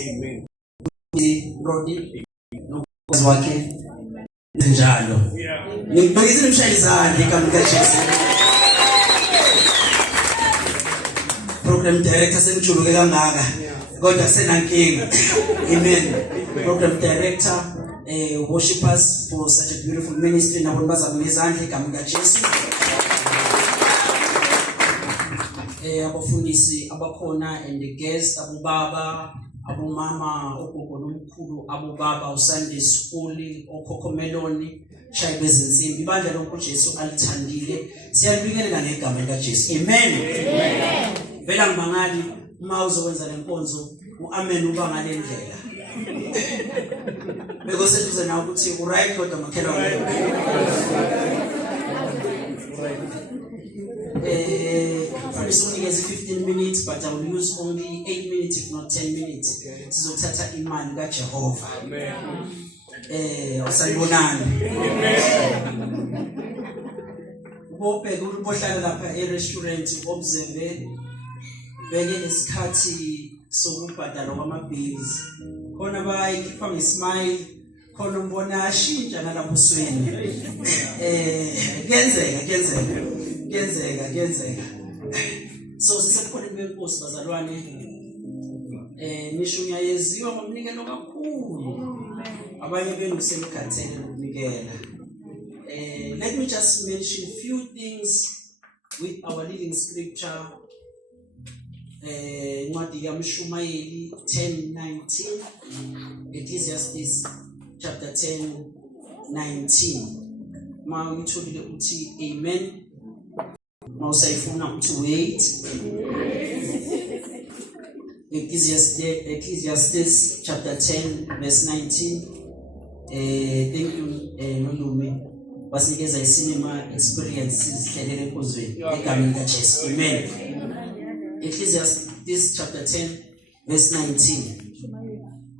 Amen. Rodi wakhe njalo. Ngibhekisa imshayizana igama likaJesu. Program director sengijuluke kangaka kodwa senankinga. Amen. Program director worshipers for such a beautiful ministry nabo bazama ngezandla igama likaJesu. Abafundisi abakhona and the guests abubaba abomama ogogo nomkhulu abobaba uSunday School okhokho Meloni shayi bezinsimbi ibandla lokuJesu alithandile siyalibingelela ngegama likaJesu. Amen. Amen. Vela ngimangali uma uzokwenza lenkonzo uamen uba ngale ndlela. Because it was now ukuthi uright kodwa makhela wena. It's only 15 minutes, but I will use only 8 minutes, if not 10 minutes. Sizothatha imani kaJehova. Amen. Asayibonani. Ubobheka ubohlala lapha e-restaurant observe beke lesikhathi sokubhadala kwama-bills. Khona bayikhipha ngesmile, khona umbona ashintsha nalapho usweni. Kuyenzeka. So sisekhona benkosi bazalwane nisho ngiyayeziwa ngomnikelo kakhulu abanye benu semkhathele ukunikela. Let me just mention few things with our living scripture. Incwadi kaMshumayeli 10:19, Ecclesiastes chapter 10:19. Ma ngitholile uthi amen. Mausayifuna to wait. Ecclesiastes chapter 10 verse 19. Thank you Nolumi basinikeza icinema experiences hlelele enkozweni egameni likaJesu. Amen. Ecclesiastes chapter 10 verse 19.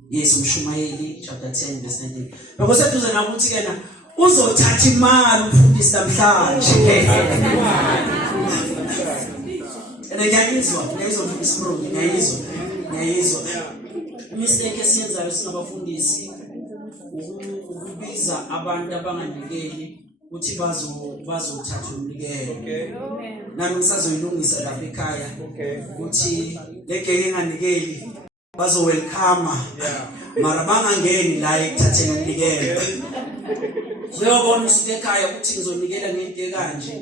Yes, Mshumayeli chapter 10 verse 19. Because seduze nakuthi kena uzothatha imali umfundisi namhlanje. Ngiyayizwa mistake esiyenzayo singabafundisi ukubiza abantu abanganikeli ukuthi bazothatha umnikelo. Nami ngisazoyilungisa lapha ekhaya ukuthi legeke enganikeli bazo welcome mara bangangeni la ekuthatheni umnikelo. Uyabona usuke ekhaya ukuthi ngizonikela ngento kanje.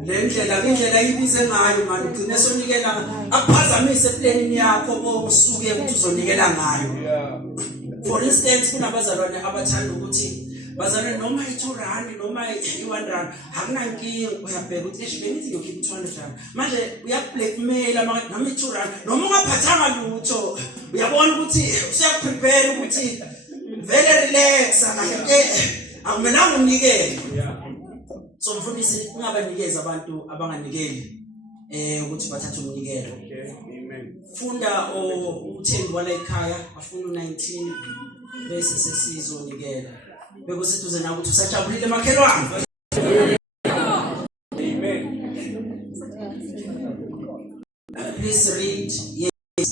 Indlela ibize ngayo manje ugcine sonikela akuphazamise planning yakho osuke ukuthi uzonikela ngayo. For instance kunabazalwane abathanda ukuthi bazalwane noma i2 noma i1 akunankinga uyabheka ukuthi eshibenithi ngiyokhipha 200 manje uyablackmail noma i2 noma ungaphathanga lutho uyabona ukuthi uyaprepare ukuthi vele relax akumelanga unikele. So mfundisi ungabanikeza abantu abanganikeli ukuthi bathathe umnikelo. Amen. Funda uThembi wala ekhaya afuna 19 bese sesizonikela. Beko seduze na ukuthi usajabulile makhelwane. Amen. Please read. Yes.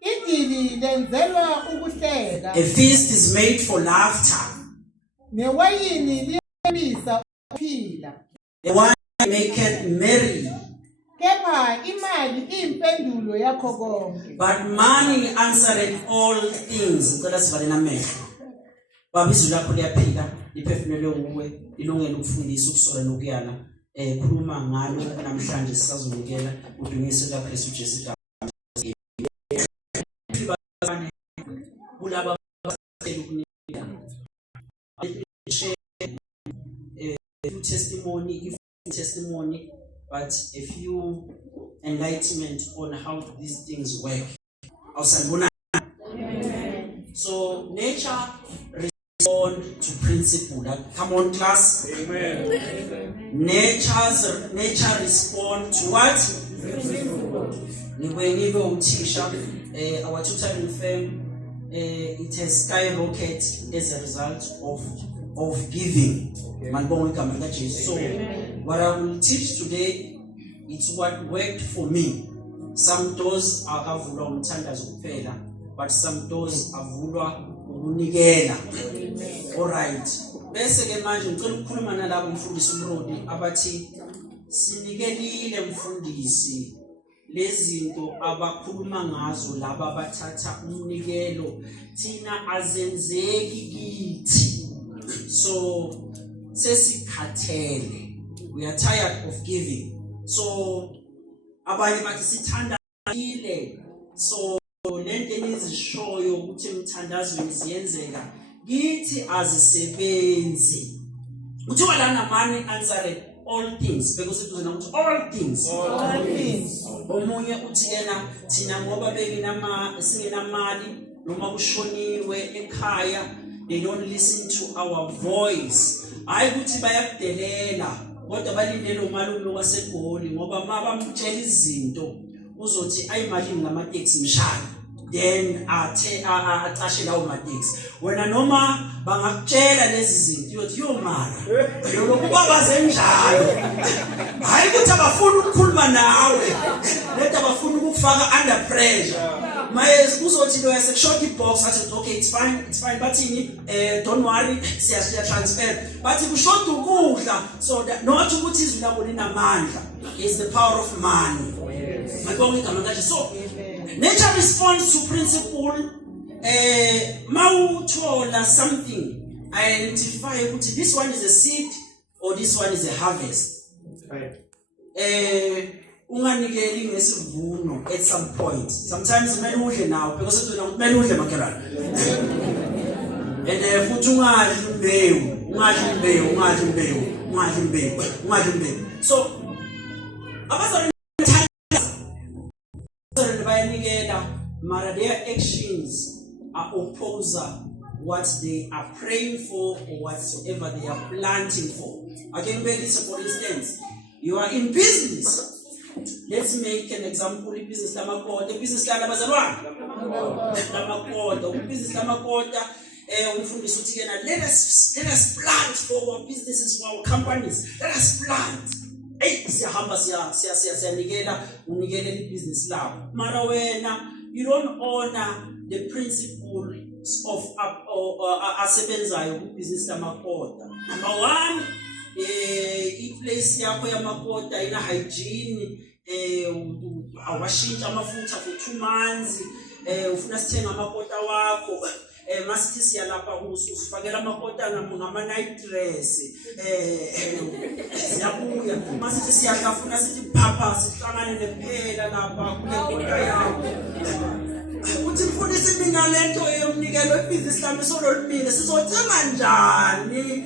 Idili lenzelwa ukuhleka. A feast is made for laughter. Newayini phila. The wine maketh merry. Kepha imali impendulo yakho konke. But money answereth all things. Ngicela sivale namehlo. Baba izwi lakho liyaphila, liphefumulelwe nguwe, ilungelo ukufundisa ukusola nokuyala. Khuluma ngalo namhlanje sisazonikela udumiso likaKristu Jesu. Kulaba abacela ukunikela. Testimony, but a few enlightenment on how these things work. So nature respond to principle. Come on, class. Amen. Nature respond to what? Our tutoring firm it has skyrocketed as a result of giving. So what I will teach today, it's what worked for me. some doors akavulwa umthandazo kuphela, but some doors avulwa ukunikela. Alright. Bese ke manje ngicela ukukhuluma nalabo mfundisi uMrodi abathi sinikelile mfundisi lezinto abakhuluma ngazo laba abathatha umnikelo thina azenzeki kithi. So sesikhathele, we are tired of giving. So abanye bathi sithandile, so lento enizishoyo ukuthi emthandazweni ziyenzeka kithi azisebenzi. Kuthiwa lana money answered all things, because it was not all things. All things. Omunye uthi yena thina ngoba singenamali noma kushoniwe ekhaya, they don't listen to our voice. Hayi ukuthi bayakudelela kodwa balindele umalume waseGoli ngoba mabamtshela izinto uzothi ayimalini ngamateksi mshana, then acashe lawo mateksi. Wena noma bangakutshela lezi zinto uyothi yomara lokuba bazenjalo, hayi ukuthi abafuna ukukhuluma nawe, leta abafuna ukufaka under pressure. Maye uzothi lo yasekushort ibox athi okay, it's fine, bathini don't worry, siya transfer, but kushort ukudla, so that not ukuthi izwi labo linamandla, is the power of money. So nature responds to principle. Mawuthola something, identify ukuthi this one is a seed or this one is a harvest. Unganikeli ngesivuno at some point. Sometimes kumele udle nawo because it will kumele udle makerana. And futhi ungadli imbewu. So abazali bayanikela, mara their actions are opposed what they are praying for or whatsoever they are planting for. I can make this for instance. You are in business. Let's make an example. Business lamakota, business labazalwane. Lamakota, business lamakota. Umfundisi uthi yena, let us plant for our businesses, for our companies. Let us plant. Siyahamba siyanikela unikele business labo. Mara wena, you don't honor the principles of asebenzayo ku business lamakota. Number one, i-place yakho yamakota ina hygiene, awashintsha amafutha for 2 months, ufuna sithenga amakota wakho, masithi siyalapha usifakela amakota ngama-night dress, siyabuya masithi siyahlafuna sithi phapha sihlangane nephela lapha kule kota yakho. Uthi mfundisi mina lento yomnikelo ibhizinisi lami sololibile sizothenga njani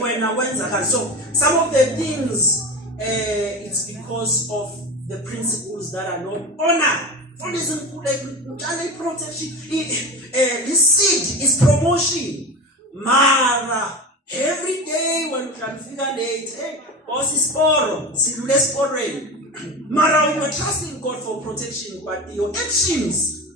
wena wenza kanjani? So some of the things it's because of the principles that are not honored. For example, protection, this seed is promotion. Mara, every day when you can figure late, hey, boss is borrow, silule sporing. Mara, you are trusting God for protection, but your actions.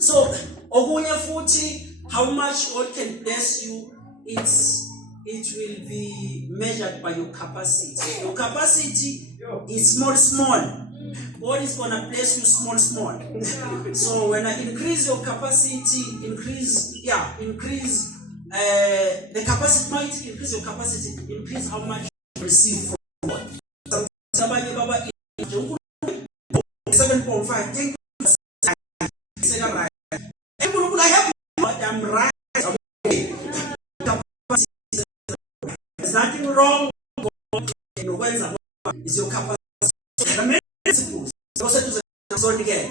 So, ogunya futhi, how much God can bless you, it will be measured by your capacity. Your capacity is small. God is gonna bless you small. So when I increase your capacity, increase the capacity might increase your capacity, increase how much you receive from God. Somebody baba 7.5. Think right. I'm right. There's nothing wrong. Is your capacity. Again.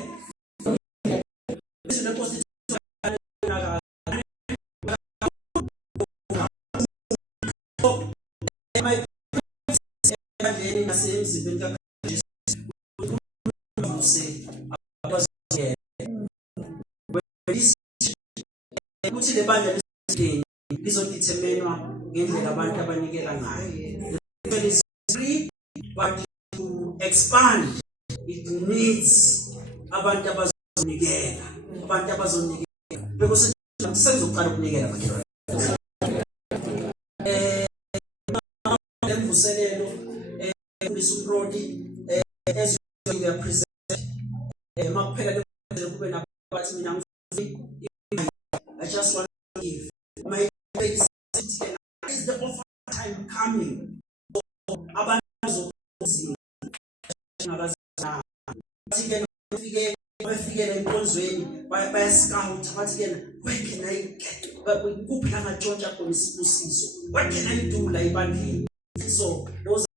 But to expand, it needs abantu abazonikela, because sengizoqala ukunikela bakhe. Emvuselelo umfundisi uMrodi as you are present makuphela le kube nabathi mina ngifuna I just want to give my faith is the offer time coming abantu bazokuzima bathi ke bafikela enkonzweni bayascout bathi ke where can I get kuphi la ngatshontsha khona isibusiso what can I do la ebandleni so those